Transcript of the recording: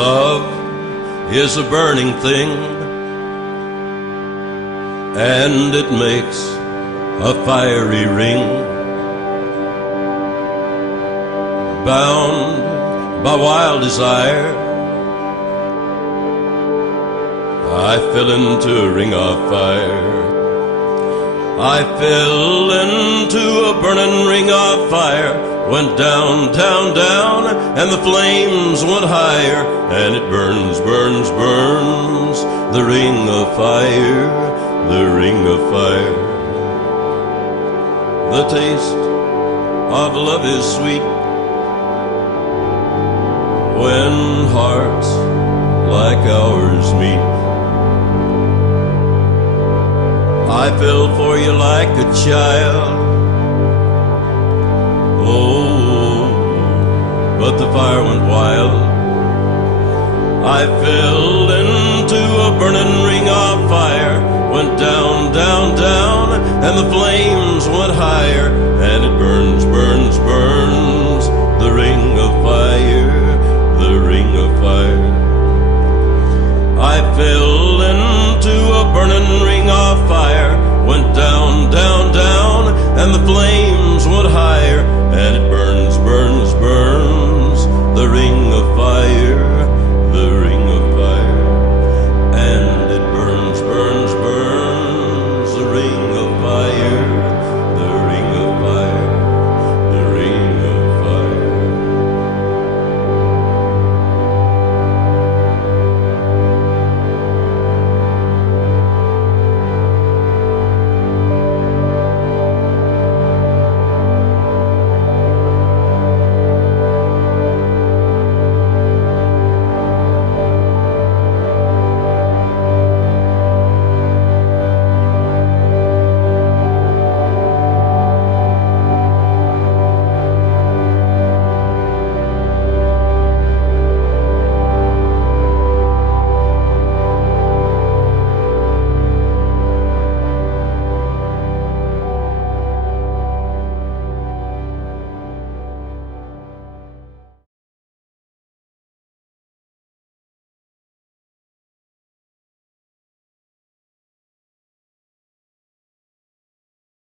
Love is a burning thing, and it makes a fiery ring. Bound by wild desire, I fell into a ring of fire. I fell into a burning ring of fire. Went down, down, down, and the flames went higher. And it burns, burns, burns, the ring of fire, the ring of fire. The taste of love is sweet when hearts like ours meet. I fell for you like a child, oh, but the fire went wild. I fell into a burning ring of fire. Went down, down, down, and the flames went higher. And it burns, burns, burns, the ring of fire, the ring of fire. I fell into a burning ring of fire. Went down, down, down, and the flames